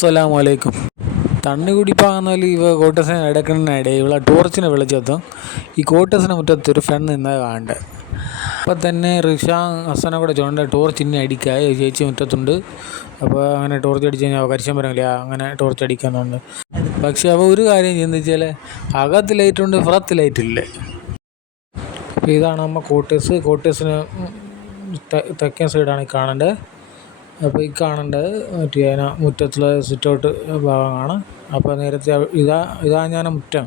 അസ്സലാമു അലൈക്കും. തണ്ണി കുടിപ്പാകുന്നതിൽ ഇവ കോട്ടസിനെ ഇടയ്ക്കിടെ ഇവളെ ടോർച്ചിനെ വിളിച്ചെത്തും. ഈ കോട്ടസിന് മുറ്റത്തൊരു ഫെൺ നിന്നത് കാണണ്ടേ. അപ്പം തന്നെ റിഷാൻ ഹസനെ കൂടെ ചോണ്ട ടോർച്ച് ഇനി അടിക്കാതെ ചേച്ചി മുറ്റത്തുണ്ട്. അപ്പോൾ അങ്ങനെ ടോർച്ച് അടിച്ച് കഴിഞ്ഞാൽ കരിശം വരില്ല, അങ്ങനെ ടോർച്ച് അടിക്കാന്നുണ്ട്. പക്ഷെ അവ ഒരു കാര്യം ചിന്തിച്ചാൽ അകത്ത് ലൈറ്റുണ്ട്, പുറത്ത് ലൈറ്റില്ലേ. അപ്പോൾ ഇതാണ് നമ്മൾ കോട്ടേഴ്സിന് തെക്കൻ സൈഡാണ് ഈ കാണേണ്ടത്. അപ്പോൾ ഈ കാണേണ്ടത് മറ്റേ മുറ്റത്തുള്ള സിറ്റ് ഔട്ട് ഭാഗമാണ്. അപ്പോൾ നേരത്തെ ഇതാ ഞാൻ മുറ്റം.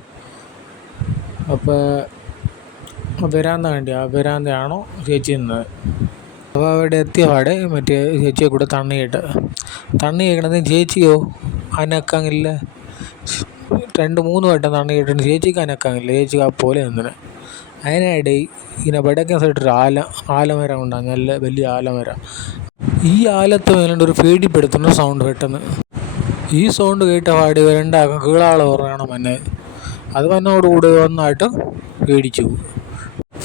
അപ്പോൾ വരാന്തയാണോ ചേച്ചി നിന്നത്. അപ്പോൾ അവിടെ എത്തിയ പാടെ മറ്റേ ചേച്ചിയെ കൂടെ തണ്ണി കേൾക്കണത് ചേച്ചിയോ അനക്കാങ്ങില്ല. 2-3 വട്ടം തണ്ണി കേട്ടിട്ട് ചേച്ചിക്ക് അനക്കാങ്ങില്ല. ചേച്ചിക്ക് ആ പോലെ നിന്നിന്. അതിനിടയിൽ ഇങ്ങനെ വടക്കൻ സൈഡൊരു ആലമരം ഉണ്ടാകും, നല്ല വലിയ ആലമരം. ഈ ആലത്ത് മേലുണ്ട് ഒരു പേടിപ്പെടുത്തുന്ന സൗണ്ട്. പെട്ടെന്ന് ഈ സൗണ്ട് കേട്ട പാടി രണ്ടാക്കും കീളാളെ ഓർമ്മയാണ് മന്നെ. അത് മന്നോടുകൂടി ഒന്നായിട്ട് പേടിച്ചു.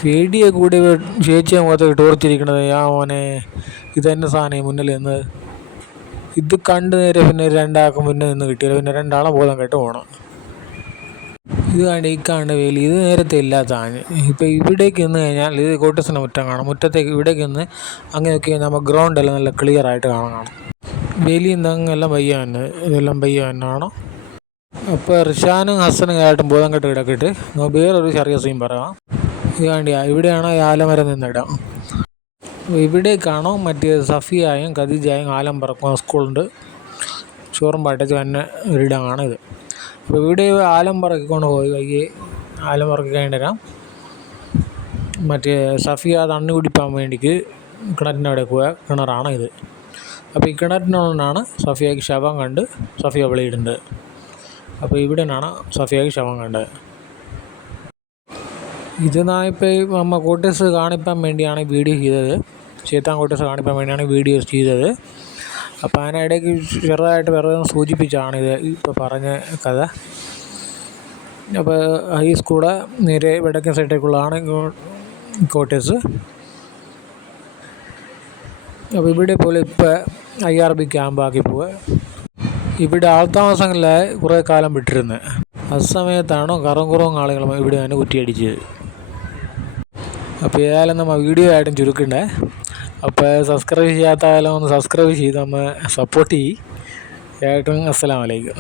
പേടിയെ കൂടി ചേച്ചിയെ മുഖത്ത് ടോർച്ചിരിക്കണത്. മോനെ ഇതെന്നെ സാധനം മുന്നിൽ നിന്ന് ഇത് കണ്ടു നേരെ പിന്നെ രണ്ടാൾക്കും മുന്നേ നിന്ന് കിട്ടിയില്ല. പിന്നെ രണ്ടാളും ബോധം കേട്ട് പോകണം. ഇത് കണ്ട് വേലി ഇത് നേരത്തെ ഇല്ലാത്തതാണ്. ഇപ്പോൾ ഇവിടേക്ക് നിന്ന് കഴിഞ്ഞാൽ ഇത് കോട്ടസിൻ്റെ മുറ്റം കാണാം. മുറ്റത്തേക്ക് ഇവിടേക്ക് നിന്ന് അങ്ങനെയൊക്കെ നമ്മൾ ഗ്രൗണ്ടെല്ലാം നല്ല ക്ലിയർ ആയിട്ട് കാണാം. വേലിയും തെങ്ങെല്ലാം ഇതെല്ലാം പയ്യ തന്നെയാണ്. അപ്പോൾ റിഷാനും ഹസനും ആയിട്ടും ബോധം കെട്ട് കിടക്കിട്ട് വേറൊരു ചെറിയ സീൻ പറയാം. ഇത് കണ്ടിയാ ഇവിടെയാണ് ആലമരം നിന്നിടാം. ഇവിടേക്കാണോ മറ്റേ സഫിയായും ഖദീജായും ആലം പറക്കുന്ന സ്കൂളുണ്ട്. ചോറും പാട്ടച്ച് തന്നെ ഒരിടമാണ് ഇത്. അപ്പോൾ ഇവിടെ ആലം പറക്കിക്കൊണ്ട് പോയി വൈകി ആലം പറക്കി കഴിഞ്ഞിട്ട് മറ്റേ സഫിയ തണ്ണി കുടിപ്പാൻ വേണ്ടിക്ക് കിണറ്റിൻ്റെ അവിടെ പോയ കിണറാണ് ഇത്. അപ്പോൾ ഈ കിണറ്റിനുള്ളിലാണ് സഫിയയ്ക്ക് ശവം കണ്ട് സഫിയ വെളിയിടുന്നത്. അപ്പോൾ ഇവിടെ നിന്നാണ് സഫിയയ്ക്ക് ശവം കണ്ടത്. ഇത് ഇപ്പോൾ നമ്മ കോട്ടേഴ്സ് കാണിക്കാൻ വേണ്ടിയാണ് വീഡിയോ ചെയ്തത്. ചേത്താൻ കോട്ടേഴ്സ് കാണിക്കാൻ വേണ്ടിയാണ് വീഡിയോ ചെയ്തത്. അപ്പോൾ അതിനിടയ്ക്ക് ചെറുതായിട്ട് വെറുതെ സൂചിപ്പിച്ചാണ് ഇത് ഇപ്പോൾ പറഞ്ഞ കഥ. അപ്പോൾ ഈ സ്കൂള് നേരെ വടക്കൻ സൈഡേക്കുള്ളതാണ് കോട്ടേഴ്സ്. അപ്പോൾ ഇവിടെ പോലെ ഇപ്പോൾ IRB ക്യാമ്പാക്കി പോവുക. ഇവിടെ ആൾത്താമസങ്ങളിലായി കുറേ കാലം വിട്ടിരുന്നത്. അസമയത്താണോ കുറവും ആളുകളും ഇവിടെ തന്നെ കുറ്റിയടിച്ചത്. അപ്പോൾ ഏതായാലും നമ്മൾ വീഡിയോ ആയിട്ടും ചുരുക്കണ്ടേ. അപ്പോൾ സബ്സ്ക്രൈബ് ചെയ്യാത്ത ആയാലും ഒന്ന് സബ്സ്ക്രൈബ് ചെയ്ത് നമ്മൾ സപ്പോർട്ട് ചെയ്യും. ഏട്ടും അസ്സലാമു അലൈക്കും.